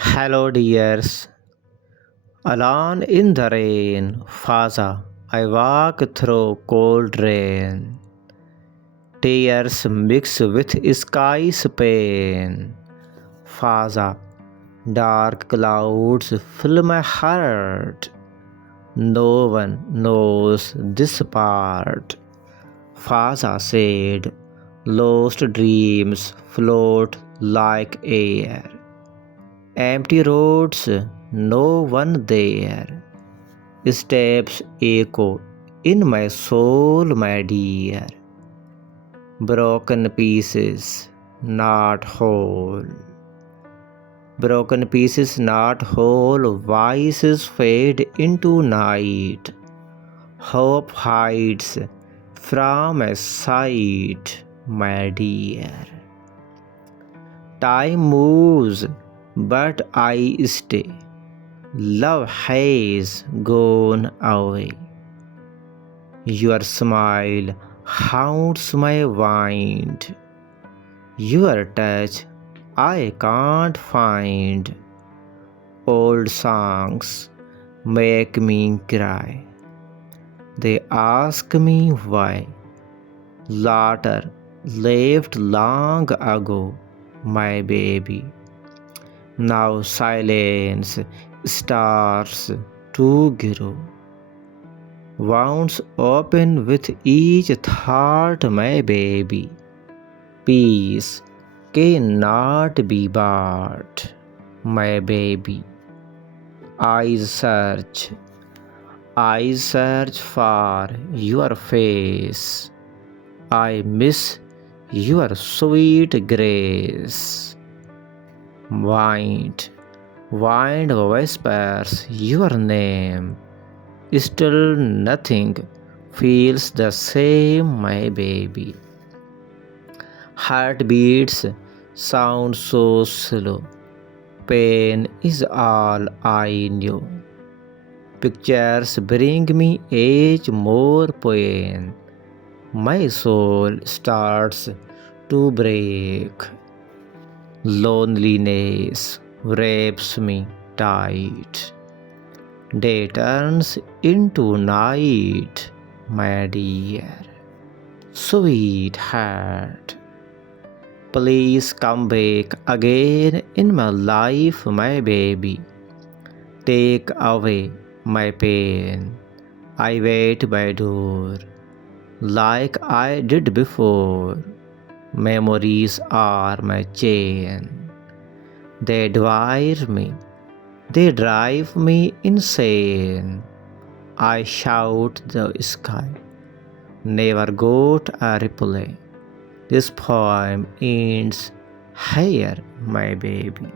Hello, dears. Alone in the rain, Fazza, I walk through cold rain. Tears mix with sky's pain. Fazza, dark clouds fill my heart. No one knows this part. Fazza said, lost dreams float like air. Empty roads, no one there. Steps echo in my soul, my dear. Broken pieces, not whole. Broken pieces, not whole. Voices fade into night. Hope hides from my sight, my dear. Time moves, but I stay. Love has gone away. Your smile haunts my mind. Your touch I can't find. Old songs make me cry. They ask me why. Laughter left long ago, my baby. Now silence starts to grow. Wounds open with each thought, my baby. Peace cannot be bought, my baby. I I search for your face. I miss your sweet grace. Wind whispers your name. Still nothing feels the same, my baby. Heartbeats sound so slow. Pain is all I knew. Pictures bring me age more pain. My soul starts to break. Loneliness wraps me tight. Day turns into night, my dear. Sweetheart, please come back again in my life, my baby. Take away my pain. I wait by door like I did before. Memories are my chain. They drive me insane. I shout the sky, never got a reply. This poem ends here, my baby.